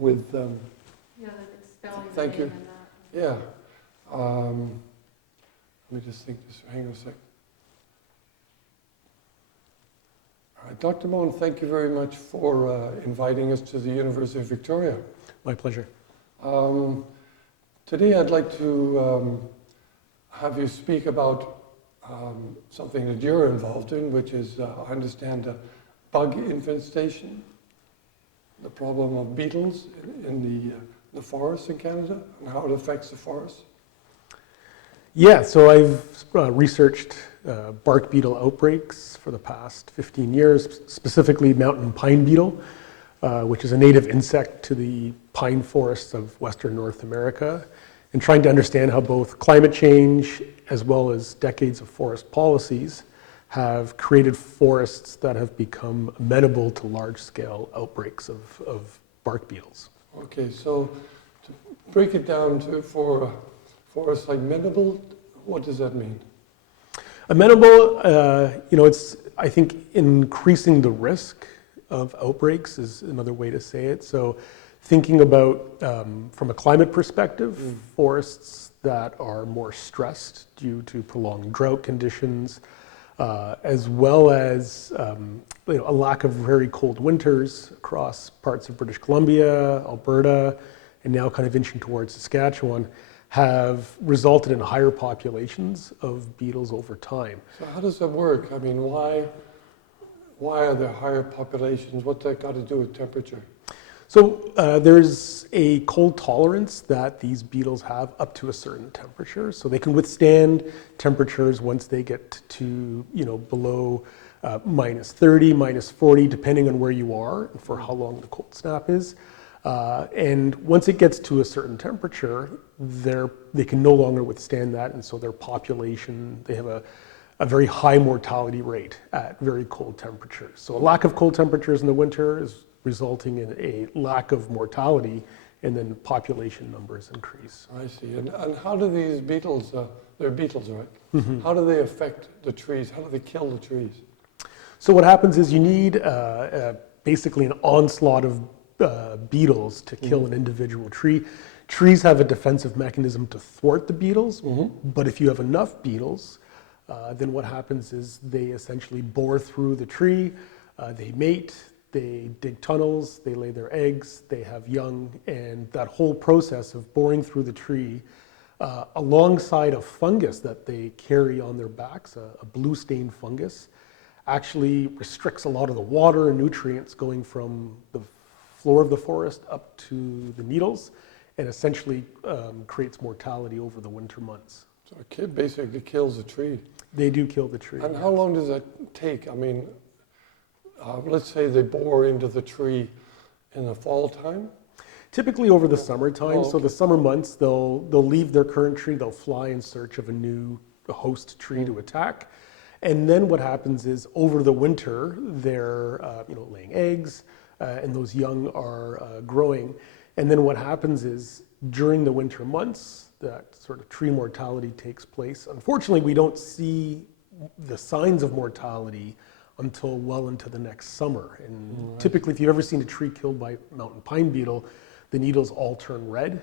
with, Yeah, like spelling the thank name you. and that. Yeah. Let me just think this, hang on a sec. All right, Dr. Moen, thank you very much for inviting us to the University of Victoria. My pleasure. Today I'd like to have you speak about something that you're involved in, which is, I understand, bug infestation, the problem of beetles in the forests in Canada, and how it affects the forests. Yeah, so I've researched bark beetle outbreaks for the past 15 years, specifically mountain pine beetle, which is a native insect to the pine forests of Western North America, and trying to understand how both climate change as well as decades of forest policies have created forests that have become amenable to large-scale outbreaks of bark beetles. Okay, so to break it down for forests like amenable, what does that mean? Amenable, it's, I think, increasing the risk of outbreaks is another way to say it. So thinking about, from a climate perspective, forests that are more stressed due to prolonged drought conditions, as well as a lack of very cold winters across parts of British Columbia, Alberta, and now kind of inching towards Saskatchewan, have resulted in higher populations of beetles over time. So how does that work? I mean, why are there higher populations? What's that got to do with temperature? So there's a cold tolerance that these beetles have up to a certain temperature. So they can withstand temperatures once they get to, below minus 30, minus 40, depending on where you are and for how long the cold snap is. And once it gets to a certain temperature, they can no longer withstand that, and so their population, they have a very high mortality rate at very cold temperatures. So a lack of cold temperatures in the winter is resulting in a lack of mortality, and then population numbers increase. I see. And how do these beetles, they're beetles, right? Mm-hmm. How do they affect the trees? How do they kill the trees? So what happens is you need basically an onslaught of beetles to kill an individual tree. Trees have a defensive mechanism to thwart the beetles, but if you have enough beetles, then what happens is they essentially bore through the tree, they mate, they dig tunnels, they lay their eggs, they have young, and that whole process of boring through the tree alongside a fungus that they carry on their backs, a blue stained fungus, actually restricts a lot of the water and nutrients going from the floor of the forest up to the needles, and essentially creates mortality over the winter months. So it basically kills the tree. They do kill the tree. And how long does that take? I mean, let's say they bore into the tree in the fall time? Typically over the summertime. Oh, okay. So the summer months, they'll leave their current tree, they'll fly in search of a new host tree to attack. And then what happens is over the winter, they're laying eggs, and those young are growing. And then what happens is during the winter months, that sort of tree mortality takes place. Unfortunately, we don't see the signs of mortality until well into the next summer. And typically, if you've ever seen a tree killed by mountain pine beetle, the needles all turn red.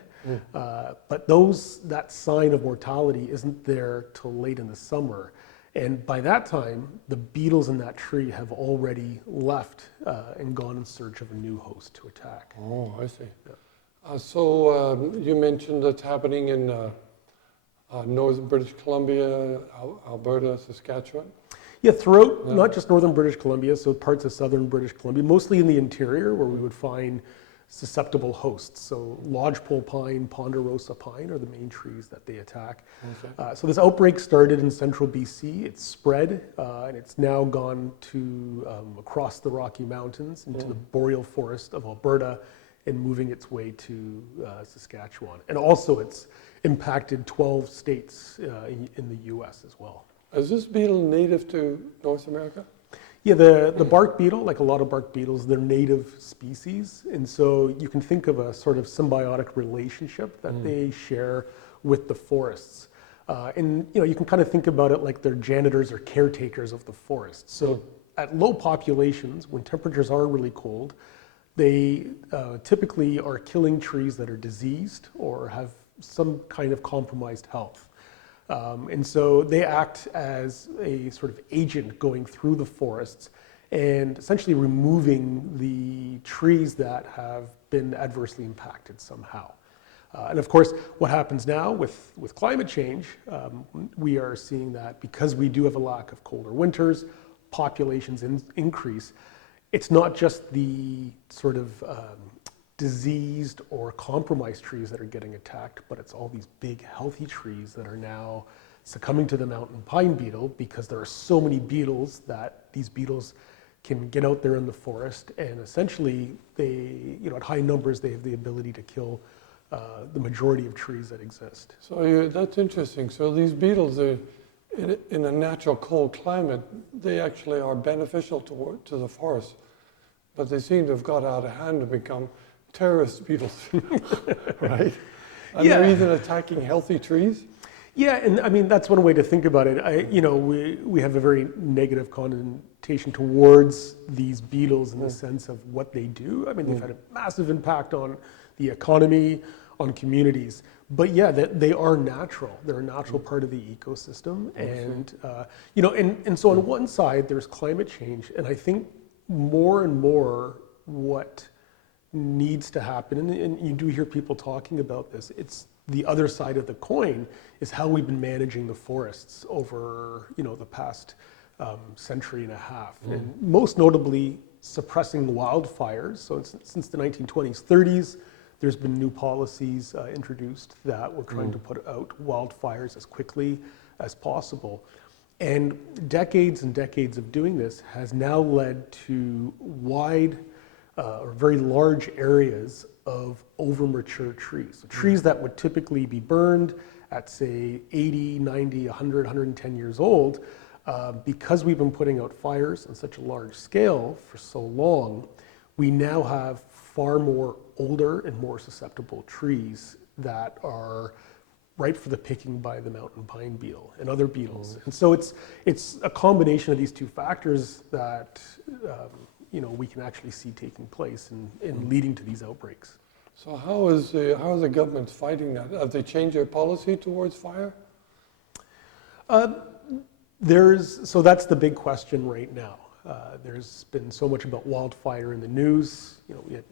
But that sign of mortality isn't there till late in the summer. And by that time, the beetles in that tree have already left and gone in search of a new host to attack. Oh, I see. Yeah. So you mentioned that's happening in northern British Columbia, Alberta, Saskatchewan? Yeah, throughout, not just northern British Columbia, so parts of southern British Columbia, mostly in the interior where we would find susceptible hosts. So lodgepole pine, ponderosa pine are the main trees that they attack. Okay. So this outbreak started in central BC. It's spread, and it's now gone to across the Rocky Mountains into the boreal forest of Alberta and moving its way to Saskatchewan. And also it's impacted 12 states in the US as well. Is this beetle native to North America? Yeah, the bark beetle, like a lot of bark beetles, they're native species. And so you can think of a sort of symbiotic relationship that they share with the forests. And you can kind of think about it like they're janitors or caretakers of the forest. So at low populations, when temperatures are really cold, They typically are killing trees that are diseased or have some kind of compromised health. And so they act as a sort of agent going through the forests and essentially removing the trees that have been adversely impacted somehow. And of course, what happens now with climate change, we are seeing that because we do have a lack of colder winters, populations increase. It's not just the sort of diseased or compromised trees that are getting attacked, but it's all these big healthy trees that are now succumbing to the mountain pine beetle because there are so many beetles that these beetles can get out there in the forest, and essentially they, at high numbers, they have the ability to kill the majority of trees that exist. So that's interesting. So these beetles, are, in a natural cold climate, they actually are beneficial to the forest, but they seem to have got out of hand and become terrorist beetles, right? And Yeah. they're even attacking healthy trees. Yeah, and I mean, that's one way to think about it. We have a very negative connotation towards these beetles in the sense of what they do. I mean, they've had a massive impact on the economy, on communities. But yeah, they are natural. They're a natural part of the ecosystem. And, and so on one side, there's climate change. And I think more and more what needs to happen, and you do hear people talking about this, it's the other side of the coin is how we've been managing the forests over, the past century and a half. And most notably, suppressing wildfires. So since the 1920s, 30s, there's been new policies introduced that were trying to put out wildfires as quickly as possible. And decades and decades of doing this has now led to wide or very large areas of over-mature trees. So trees that would typically be burned at, say, 80, 90, 100, 110 years old, because we've been putting out fires on such a large scale for so long, we now have far more older and more susceptible trees that are ripe for the picking by the mountain pine beetle and other beetles. And so it's a combination of these two factors that we can actually see taking place and leading to these outbreaks. So how is the government fighting that? Have they changed their policy towards fire? So that's the big question right now. There's been so much about wildfire in the news. We had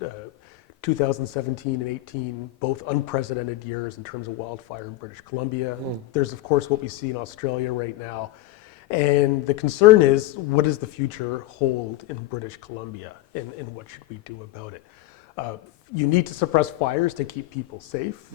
2017 and 18, both unprecedented years in terms of wildfire in British Columbia. There's, of course, what we see in Australia right now. And the concern is, what does the future hold in British Columbia, and what should we do about it? You need to suppress fires to keep people safe.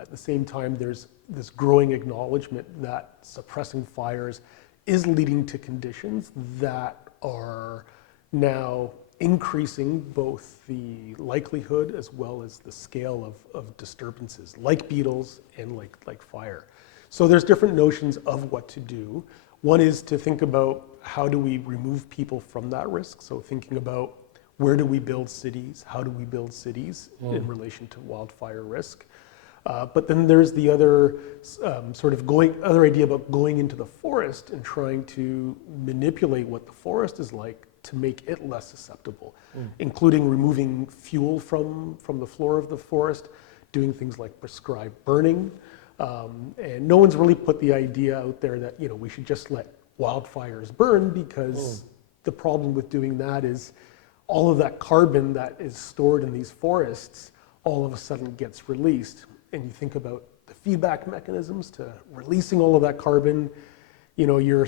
At the same time, there's this growing acknowledgement that suppressing fires is leading to conditions that are now increasing both the likelihood as well as the scale of disturbances, like beetles and like fire. So there's different notions of what to do. One is to think about how do we remove people from that risk. So thinking about where do we build cities, how do we build cities in relation to wildfire risk. But then there's the other other idea about going into the forest and trying to manipulate what the forest is like to make it less susceptible, including removing fuel from the floor of the forest, doing things like prescribed burning. And no one's really put the idea out there that we should just let wildfires burn, because the problem with doing that is all of that carbon that is stored in these forests all of a sudden gets released. And you think about the feedback mechanisms to releasing all of that carbon, you're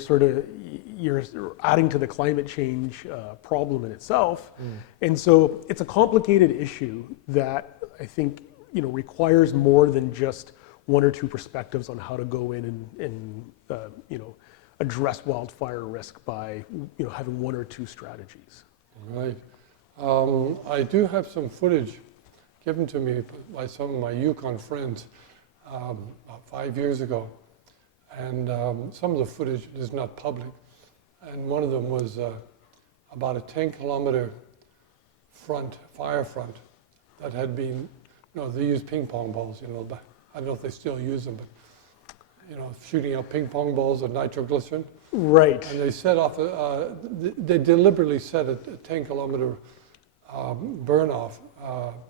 adding to the climate change problem in itself. And so it's a complicated issue that I think requires more than just one or two perspectives on how to go in and address wildfire risk by having one or two strategies. Right. I do have some footage given to me by some of my Yukon friends about 5 years ago, and some of the footage is not public, and one of them was about a 10-kilometer fire front that had been, they used ping pong balls, but I don't know if they still use them, but shooting out ping pong balls of nitroglycerin. Right. And they set off, they deliberately set a 10-kilometer burn off,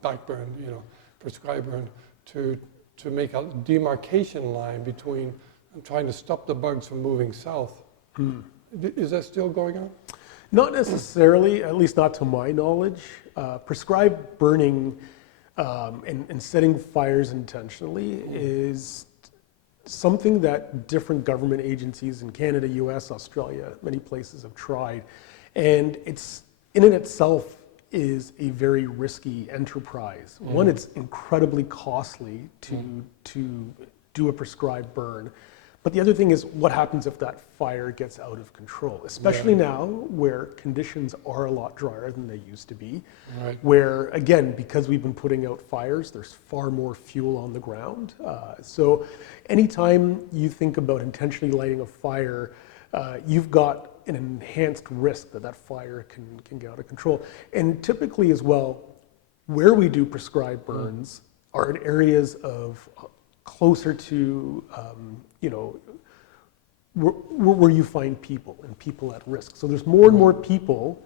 back burn, prescribed burn, to make a demarcation line between trying to stop the bugs from moving south. Is that still going on? Not necessarily, at least not to my knowledge. Prescribed burning and setting fires intentionally is something that different government agencies in Canada, US, Australia, many places have tried. And it's, in and itself, is a very risky enterprise. One, it's incredibly costly to do a prescribed burn. But the other thing is, what happens if that fire gets out of control? Especially now, where conditions are a lot drier than they used to be. Right. Where, again, because we've been putting out fires, there's far more fuel on the ground. So anytime you think about intentionally lighting a fire, you've got an enhanced risk that that fire can get out of control. And typically as well, where we do prescribed burns are in areas of closer to, where you find people and people at risk. So there's more and more people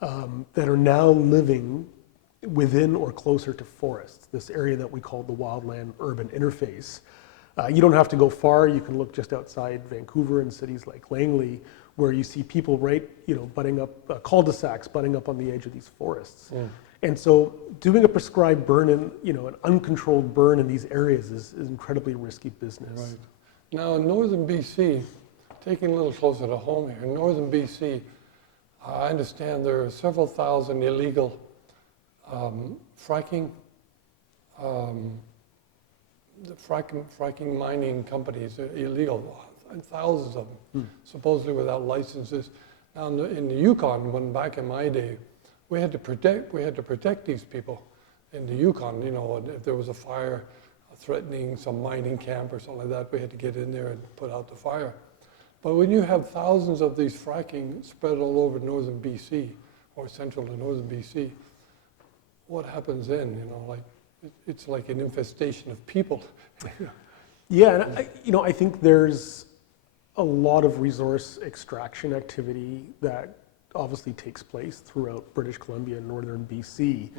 that are now living within or closer to forests, this area that we call the wildland-urban interface. You don't have to go far. You can look just outside Vancouver and cities like Langley, where you see people butting up, cul-de-sacs butting up on the edge of these forests. And so doing a prescribed burn in, an uncontrolled burn in these areas is incredibly risky business. Right. Now in northern BC, taking a little closer to home here, in northern BC, I understand there are several thousand illegal fracking mining companies, illegal, thousands of them, supposedly without licenses. Now in the Yukon, when back in my day, we had to protect these people in the Yukon. If there was a fire threatening some mining camp or something like that, we had to get in there and put out the fire. But when you have thousands of these fracking spread all over northern BC or central to northern BC, what happens then? It's like an infestation of people. Yeah, and I think there's a lot of resource extraction activity that obviously takes place throughout British Columbia and northern BC.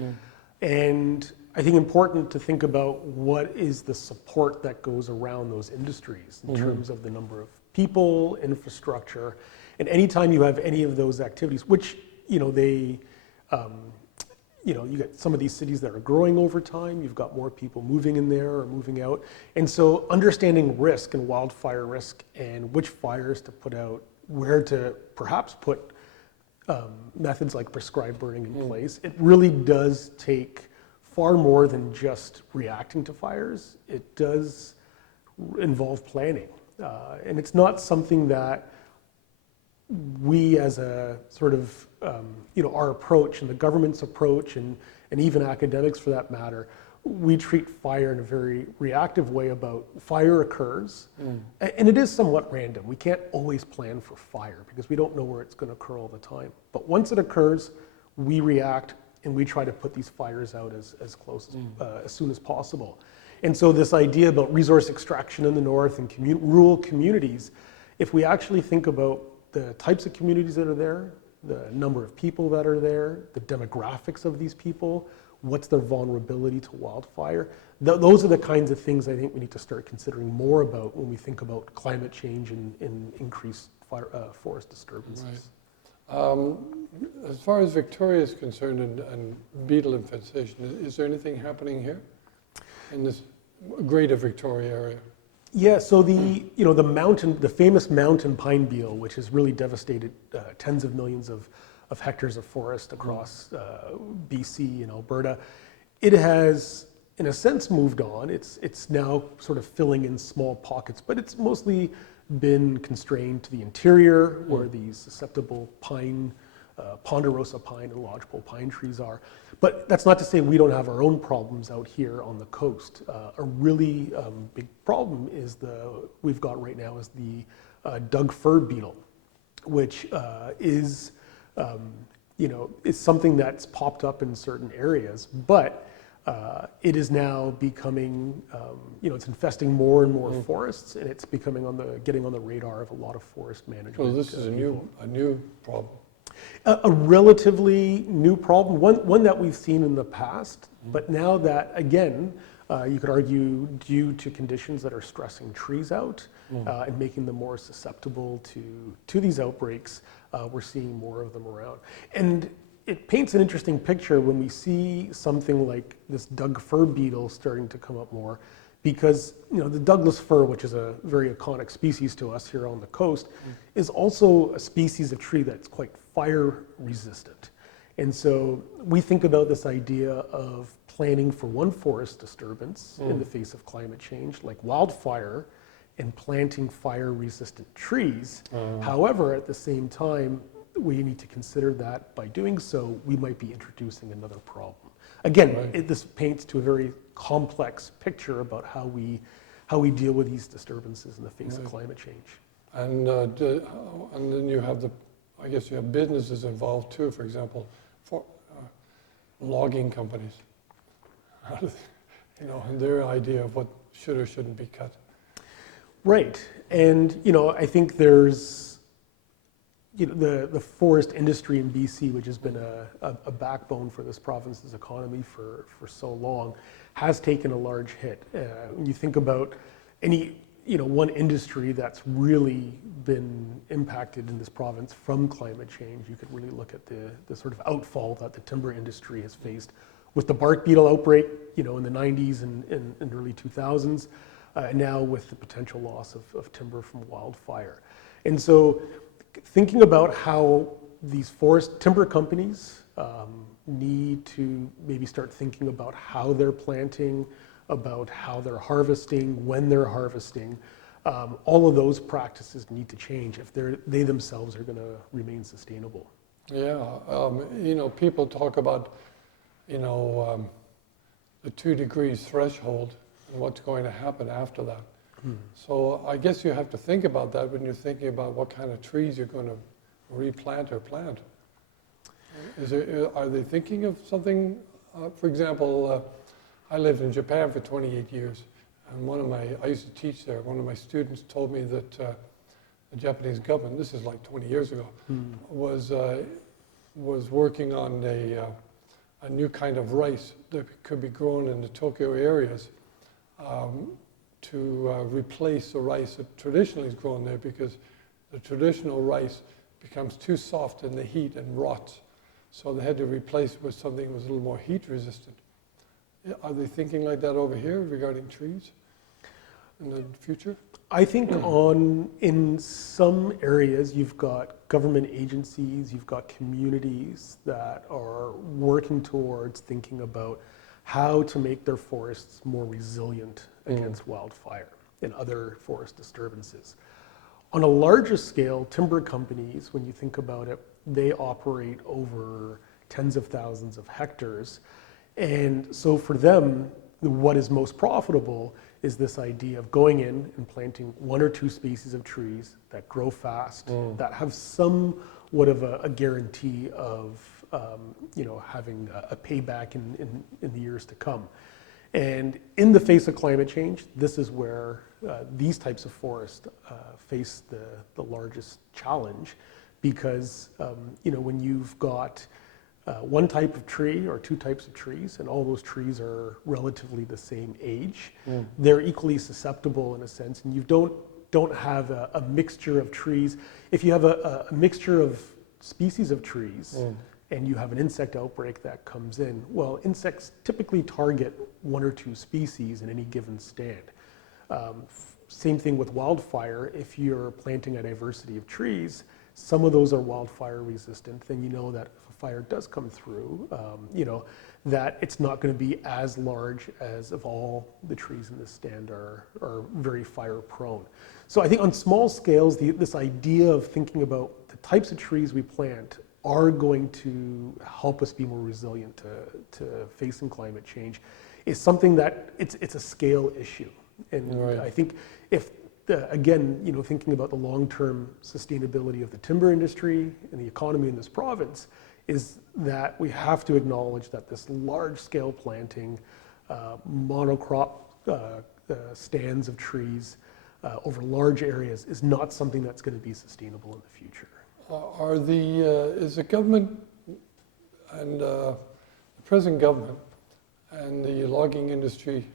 And I think important to think about what is the support that goes around those industries in terms of the number of people, infrastructure, and anytime you have any of those activities, which, you get some of these cities that are growing over time, you've got more people moving in there or moving out. And so understanding risk and wildfire risk and which fires to put out, where to perhaps put methods like prescribed burning in place, it really does take far more than just reacting to fires. It does involve planning. And it's not something that we as a sort of, our approach and the government's approach and even academics for that matter, we treat fire in a very reactive way about fire occurs. And it is somewhat random. We can't always plan for fire because we don't know where it's going to occur all the time. But once it occurs, we react and we try to put these fires out as close as soon as possible. And so this idea about resource extraction in the north and rural communities, if we actually think about the types of communities that are there, the number of people that are there, the demographics of these people, what's their vulnerability to wildfire, those are the kinds of things I think we need to start considering more about when we think about climate change and increased forest disturbances. Right. As far as Victoria is concerned and beetle infestation, is there anything happening here in this greater Victoria area? Yeah, so the famous mountain pine beetle, which has really devastated tens of millions of hectares of forest across BC and Alberta, it has, in a sense, moved on. It's now sort of filling in small pockets, but it's mostly been constrained to the interior where these susceptible pine, ponderosa pine and lodgepole pine trees are. But that's not to say we don't have our own problems out here on the coast. A really big problem is we've got right now is the Doug fir beetle, which is something that's popped up in certain areas, but it is now becoming, it's infesting more and more forests, and it's becoming getting on the radar of a lot of forest management. So this is a new problem. A relatively new problem, one that we've seen in the past, but now that, again, you could argue due to conditions that are stressing trees out and making them more susceptible to these outbreaks, we're seeing more of them around. And it paints an interesting picture when we see something like this Doug fir beetle starting to come up more, because the Douglas fir, which is a very iconic species to us here on the coast, is also a species of tree that's quite fire resistant. And so we think about this idea of planning for one forest disturbance in the face of climate change, like wildfire, and planting fire resistant trees. However, at the same time, we need to consider that by doing so, we might be introducing another problem. Again, this paints to a very complex picture about how we deal with these disturbances in the face of climate change. And then you have I guess you have businesses involved too, for example, for logging companies. How do they, and their idea of what should or shouldn't be cut. Right, and I think there's the forest industry in BC, which has been a backbone for this province's economy for so long, has taken a large hit. When you think about any one industry that's really been impacted in this province from climate change, you could really look at the sort of outfall that the timber industry has faced with the bark beetle outbreak, in the 90s and early 2000s, and now with the potential loss of timber from wildfire. And so thinking about how these forest timber companies need to maybe start thinking about how they're planting, about how they're harvesting, when they're harvesting, all of those practices need to change if they themselves are going to remain sustainable. Yeah, people talk about, the 2 degrees threshold and what's going to happen after that. So I guess you have to think about that when you're thinking about what kind of trees you're going to replant or plant. Are they thinking of something, for example, I lived in Japan for 28 years, and I used to teach there. One of my students told me that the Japanese government, this is like 20 years ago, was working on a new kind of rice that could be grown in the Tokyo areas to replace the rice that traditionally is grown there, because the traditional rice becomes too soft in the heat and rots. So they had to replace it with something that was a little more heat resistant. Are they thinking like that over here regarding trees in the future? I think in some areas you've got government agencies, you've got communities that are working towards thinking about how to make their forests more resilient against wildfire and other forest disturbances. On a larger scale, timber companies, when you think about it, they operate over tens of thousands of hectares. And so for them, what is most profitable is this idea of going in and planting 1 or 2 species of trees that grow fast, that have somewhat of a guarantee of having a payback in the years to come. And in the face of climate change, this is where these types of forests face the largest challenge, because when you've got one type of tree or 2 types of trees, and all those trees are relatively the same age, they're equally susceptible in a sense, and you don't have a mixture of trees. If you have a mixture of species of trees, and you have an insect outbreak that comes in, well, insects typically target 1 or 2 species in any given stand. Same thing with wildfire. If you're planting a diversity of trees, some of those are wildfire resistant, then you know that if a fire does come through, that it's not going to be as large as if all the trees in this stand are very fire prone. So I think on small scales, this idea of thinking about the types of trees we plant are going to help us be more resilient to facing climate change is something that it's a scale issue. And I think if, again, thinking about the long-term sustainability of the timber industry and the economy in this province, is that we have to acknowledge that this large-scale planting, monocrop stands of trees over large areas is not something that's going to be sustainable in the future. Is the government and the present government and the logging industry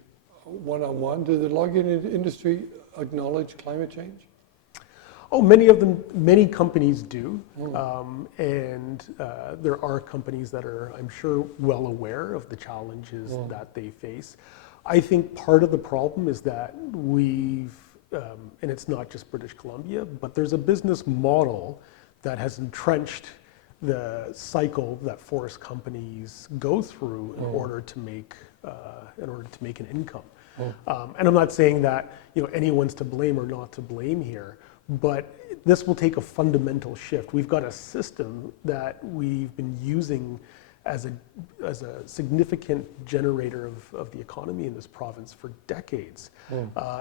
one-on-one? Do the logging industry acknowledge climate change? Oh, many companies do, and there are companies that are, I'm sure, well aware of the challenges that they face. I think part of the problem is that we've, and it's not just British Columbia, but there's a business model that has entrenched the cycle that forest companies go through in order to make an income. And I'm not saying that anyone's to blame or not to blame here, but this will take a fundamental shift. We've got a system that we've been using as a significant generator of the economy in this province for decades.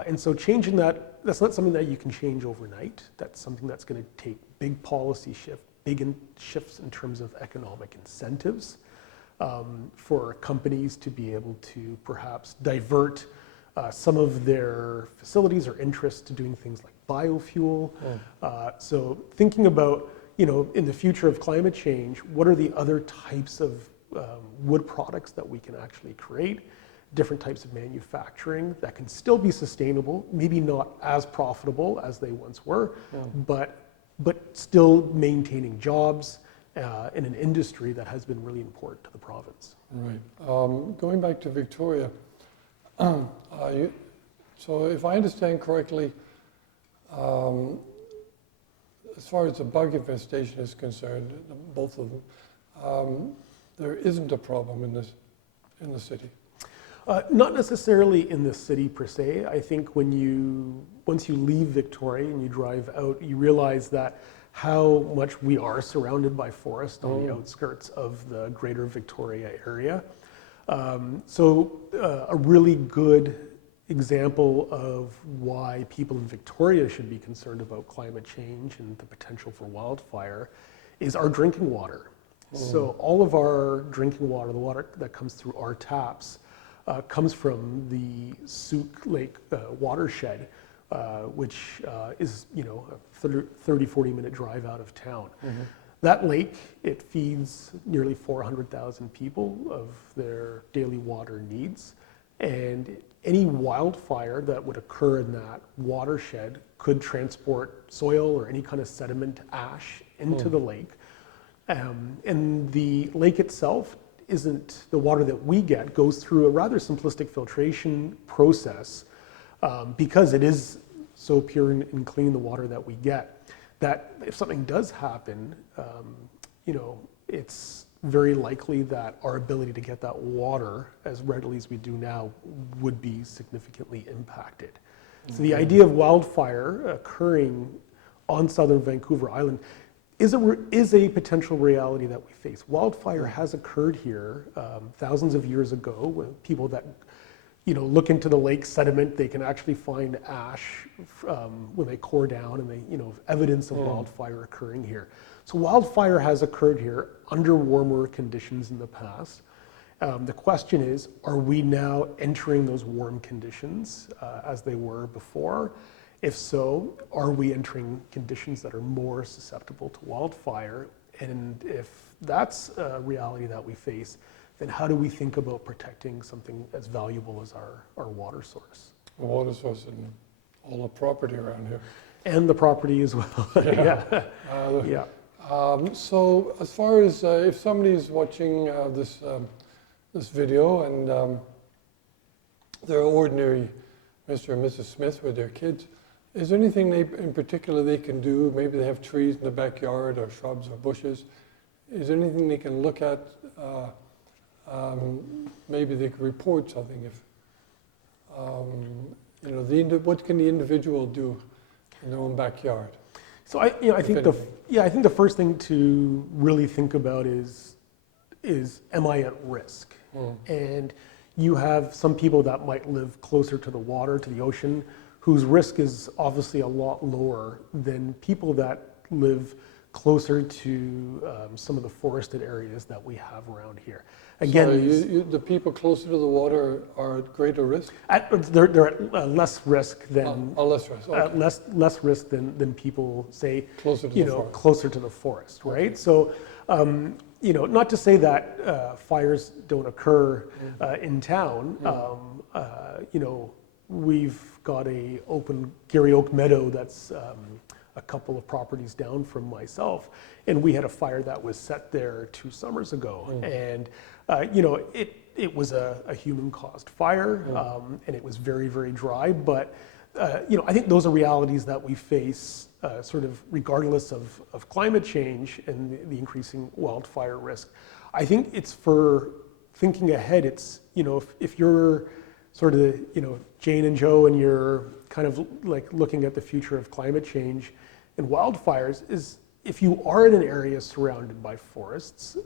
And so changing that's not something that you can change overnight. That's something that's going to take big policy shifts in terms of economic incentives for companies to be able to perhaps divert some of their facilities or interests to doing things like biofuel. So thinking about, in the future of climate change, what are the other types of wood products that we can actually create, different types of manufacturing that can still be sustainable, maybe not as profitable as they once were, but still maintaining jobs in an industry that has been really important to the province. Right. Going back to Victoria, so if I understand correctly, as far as the bug infestation is concerned, both of them, there isn't a problem in the city. Not necessarily in the city per se. I think once you leave Victoria and you drive out, you realize that how much we are surrounded by forest on the outskirts of the greater Victoria area. So a really good example of why people in Victoria should be concerned about climate change and the potential for wildfire is our drinking water. So all of our drinking water, the water that comes through our taps, comes from the Souk Lake watershed, which is a 30-40 minute drive out of town. That lake, it feeds nearly 400,000 people of their daily water needs, and any wildfire that would occur in that watershed could transport soil or any kind of sediment, ash, into the lake. And the lake itself isn't, the water that we get goes through a rather simplistic filtration process because it is so pure and clean, the water that we get, that if something does happen, it's very likely that our ability to get that water as readily as we do now would be significantly impacted. So the idea of wildfire occurring on southern Vancouver Island is a potential reality that we face. Wildfire has occurred here thousands of years ago when people that look into the lake sediment, they can actually find ash when they core down, and they evidence of wildfire occurring here. So wildfire has occurred here under warmer conditions in the past. The question is, are we now entering those warm conditions as they were before? If so, are we entering conditions that are more susceptible to wildfire? And if that's a reality that we face, then how do we think about protecting something as valuable as our water source? The water source and all the property around here. And the property as well. Yeah. So as far as if somebody's watching this video and they're ordinary Mr. and Mrs. Smith with their kids, is there anything in particular they can do? Maybe they have trees in the backyard or shrubs or bushes. Is there anything they can look at? Maybe they could report something if, what can the individual do in their own backyard? So I think the first thing to really think about is am I at risk? And you have some people that might live closer to the water, to the ocean, whose risk is obviously a lot lower than people that live closer to some of the forested areas that we have around here. So Again, the people closer to the water are at greater risk? they're at less risk than Less risk, okay. less risk than people say, Closer to you the know, forest. closer to the forest, right? Okay. So, you know, not to say that fires don't occur in town. You know, we've got a open Gary Oak Meadow that's a couple of properties down from myself, and we had a fire that was set there 2 summers ago, and you know, it was a human-caused fire, and it was very, very dry. But you know, I think those are realities that we face, sort of regardless of climate change and the increasing wildfire risk. I think it's for thinking ahead. It's, you know, if you're sort of, you know, Jane and Joe, and you're kind of like looking at the future of climate change and wildfires, is if you are in an area surrounded by forests,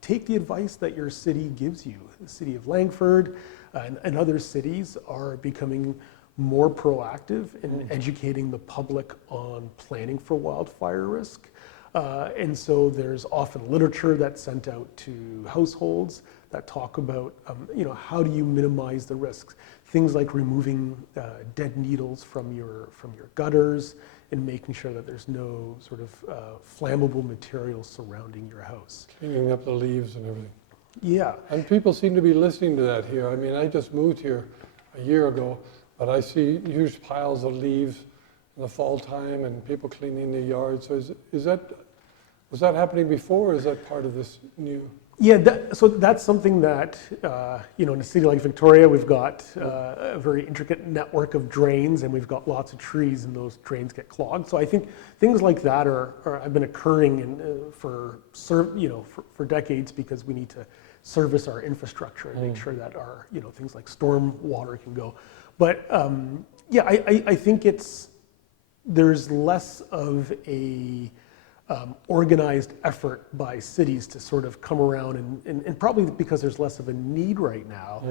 take the advice that your city gives you. The city of Langford and other cities are becoming more proactive in educating the public on planning for wildfire risk. And so there's often literature that's sent out to households that talk about, you know, how do you minimize the risks? Things like removing dead needles from your gutters, and making sure that there's no sort of flammable material surrounding your house. Cleaning up the leaves and everything. Yeah. And people seem to be listening to that here. I mean, I just moved here a year ago, but I see huge piles of leaves in the fall time and people cleaning their yards. So was that happening before, or is that part of this new? Yeah, so that's something that, you know, in a city like Victoria, we've got a very intricate network of drains, and we've got lots of trees, and those drains get clogged. So I think things like that have been occurring for decades, because we need to service our infrastructure and make sure that our, you know, things like storm water can go. But yeah, I think there's less of a organized effort by cities to sort of come around, and probably because there's less of a need right now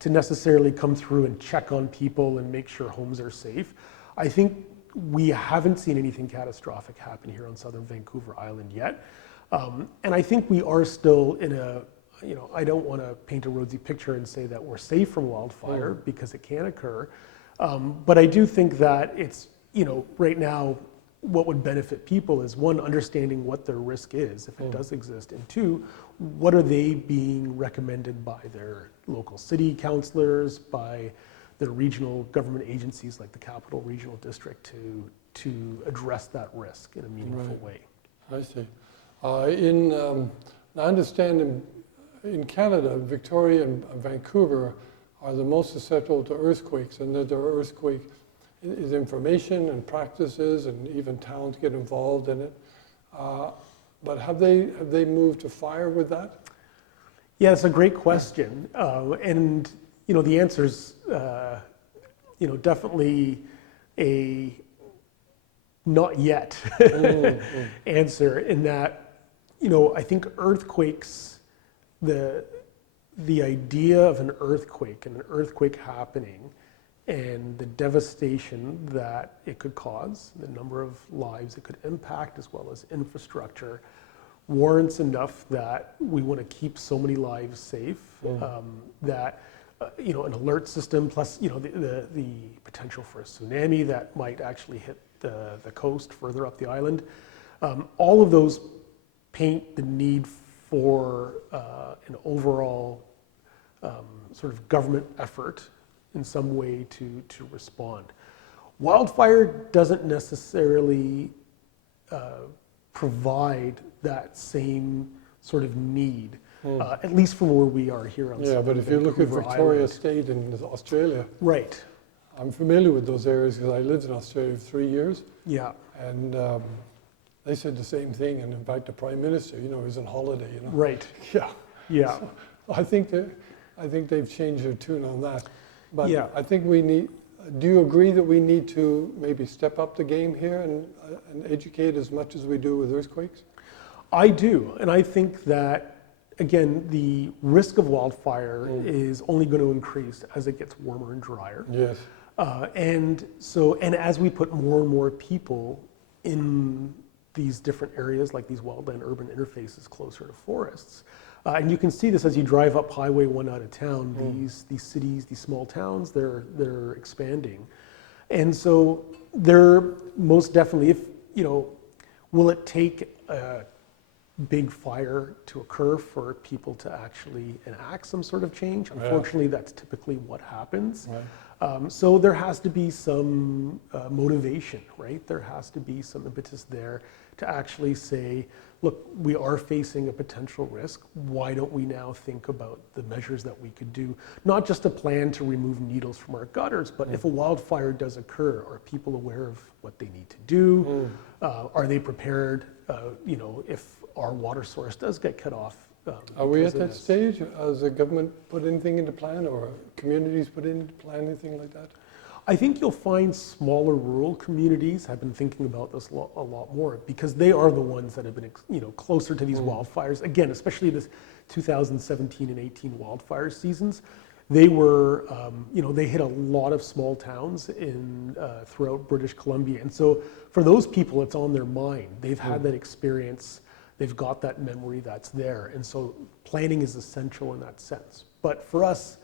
to necessarily come through and check on people and make sure homes are safe. I think we haven't seen anything catastrophic happen here on southern Vancouver Island yet. And I think we are still in a, you know, I don't want to paint a rosy picture and say that we're safe from wildfire, because it can occur. But I do think that it's, you know, right now, what would benefit people is, one, understanding what their risk is if it does exist, and two, what are they being recommended by their local city councilors, by their regional government agencies like the Capital Regional District to address that risk in a meaningful way. I see. I understand in Canada, Victoria and Vancouver are the most susceptible to earthquakes, and that there are earthquake is information and practices, and even towns get involved in it. But have they moved to fire with that? Yeah, it's a great question, and you know, the answer's you know, definitely a not yet answer, in that, you know, I think earthquakes, the idea of an earthquake and an earthquake happening, and the devastation that it could cause, the number of lives it could impact, as well as infrastructure, warrants enough that we want to keep so many lives safe, that you know, an alert system, plus, you know, the potential for a tsunami that might actually hit the coast further up the island. All of those paint the need for an overall sort of government effort in some way to respond. Wildfire doesn't necessarily provide that same sort of need, at least from where we are here on Yeah, but if you look at Victoria State in Australia, right? I'm familiar with those areas because I lived in Australia for 3 years. Yeah. And they said the same thing, and in fact, the Prime Minister, you know, he was on holiday, you know. Right. Yeah. Yeah. So I think they've changed their tune on that. But Yeah. I think we need. Do you agree that we need to maybe step up the game here and educate as much as we do with earthquakes? I do, and I think that, again, the risk of wildfire is only going to increase as it gets warmer and drier. Yes. And as we put more and more people in these different areas, like these wildland-urban interfaces closer to forests. And you can see this as you drive up Highway 1 out of town. These cities, these small towns, they're expanding. And so they're most definitely, if, you know, will it take a big fire to occur for people to actually enact some sort of change? Unfortunately, that's typically what happens. So there has to be some motivation, right? There has to be some impetus there to actually say, look, we are facing a potential risk. Why don't we now think about the measures that we could do? Not just a plan to remove needles from our gutters, but if a wildfire does occur, are people aware of what they need to do? Are they prepared, you know, if our water source does get cut off? Are we at that stage? Has the government put anything into plan, or communities put into plan, anything like that? I think you'll find smaller rural communities have been thinking about this a lot more, because they are the ones that have been, you know, closer to these wildfires. Again, especially this 2017 and 18 wildfire seasons, they were, you know, they hit a lot of small towns in throughout British Columbia, and so for those people, it's on their mind. They've had that experience. They've got that memory that's there, and so planning is essential in that sense. But for us,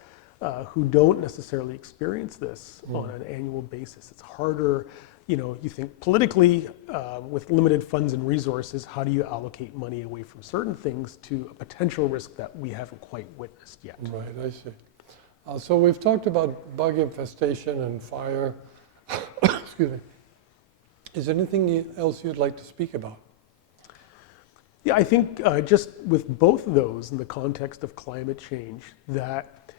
who don't necessarily experience this on an annual basis, it's harder. You know, you think politically, with limited funds and resources, how do you allocate money away from certain things to a potential risk that we haven't quite witnessed yet? Right, I see. So we've talked about bug infestation and fire. Excuse me. Is there anything else you'd like to speak about? Yeah, I think just with both of those in the context of climate change, that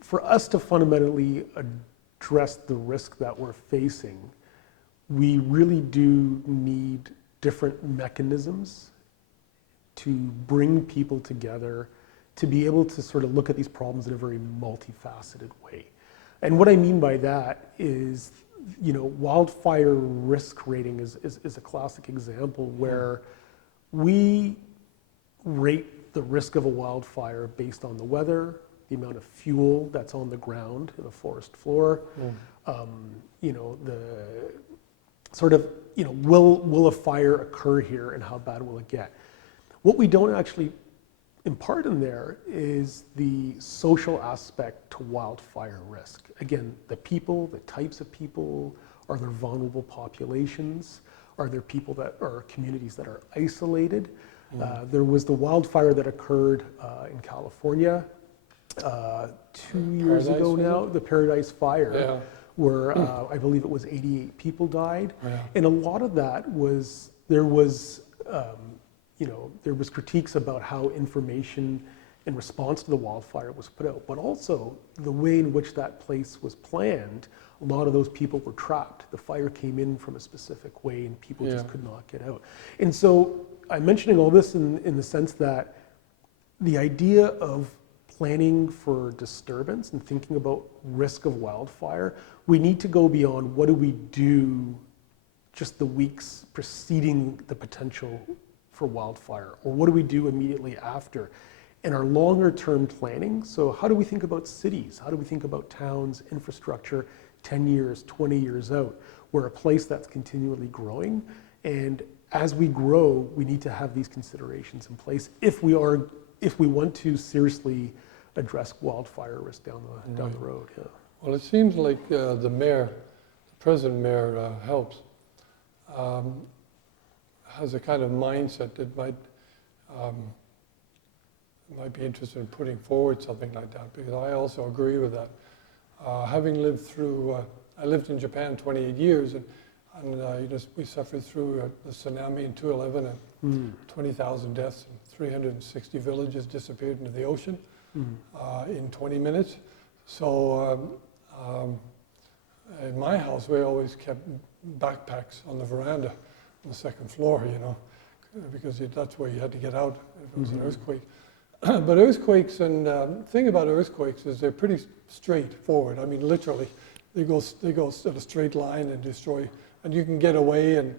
for us to fundamentally address the risk that we're facing, we really do need different mechanisms to bring people together to be able to sort of look at these problems in a very multifaceted way. And what I mean by that is, you know, wildfire risk rating is a classic example where we rate the risk of a wildfire based on the weather, the amount of fuel that's on the ground in the forest floor, you know, the sort of, you know, will a fire occur here and how bad will it get? What we don't actually impart in there is the social aspect to wildfire risk. Again, the people, the types of people, are there vulnerable populations? Are there people that are communities that are isolated? There was the wildfire that occurred in California 2 years ago now, the Paradise Fire, where I believe it was 88 people died. And a lot of that was, there was, you know, there was critiques about how information in response to the wildfire was put out, but also the way in which that place was planned. A lot of those people were trapped. The fire came in from a specific way and people just could not get out. And so I'm mentioning all this in the sense that the idea of planning for disturbance and thinking about risk of wildfire, we need to go beyond what do we do just the weeks preceding the potential for wildfire, or what do we do immediately after? And our longer term planning, so how do we think about cities? How do we think about towns, infrastructure, 10 years, 20 years out? We're a place that's continually growing, and as we grow, we need to have these considerations in place if we want to seriously address wildfire risk down the road. Well, it seems like the mayor, the present mayor, helps, has a kind of mindset that might be interested in putting forward something like that, because I also agree with that. Having lived through, I lived in Japan 28 years, and we suffered through the tsunami in 2011 and 20,000 deaths, and 360 villages disappeared into the ocean in 20 minutes. So in my house, we always kept backpacks on the veranda on the second floor, you know, because that's where you had to get out if it was an earthquake. But earthquakes, and the thing about earthquakes is they're pretty straightforward. I mean, literally, they go at a straight line and destroy, and you can get away, and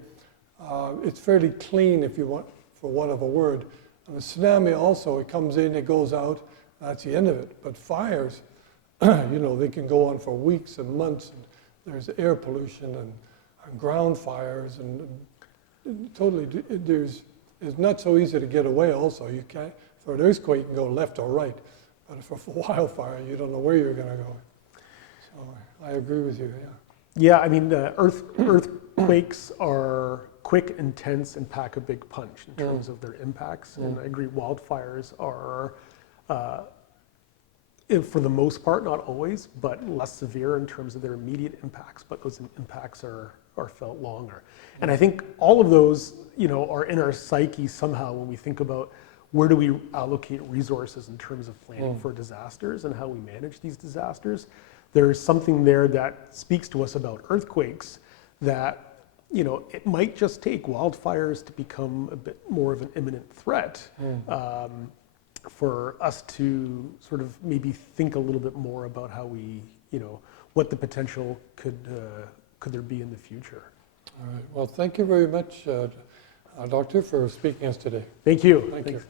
it's fairly clean, if you want, for want of a word. And the tsunami also, it comes in, it goes out, that's the end of it. But fires, you know, they can go on for weeks and months, and there's air pollution and ground fires, and totally, it's not so easy to get away also. You can't, for an earthquake, you can go left or right, but for wildfire, you don't know where you're going to go. So I agree with you, yeah. Yeah, I mean, earthquakes are quick, intense, and pack a big punch in terms of their impacts. And I agree, wildfires are, for the most part, not always, but less severe in terms of their immediate impacts, but those impacts are felt longer. And I think all of those, are in our psyche somehow when we think about where do we allocate resources in terms of planning for disasters and how we manage these disasters. There's something there that speaks to us about earthquakes that, it might just take wildfires to become a bit more of an imminent threat for us to sort of maybe think a little bit more about how we, what the potential could there be in the future. All right. Well, thank you very much, Doctor, for speaking to us today. Thank you. Thank you.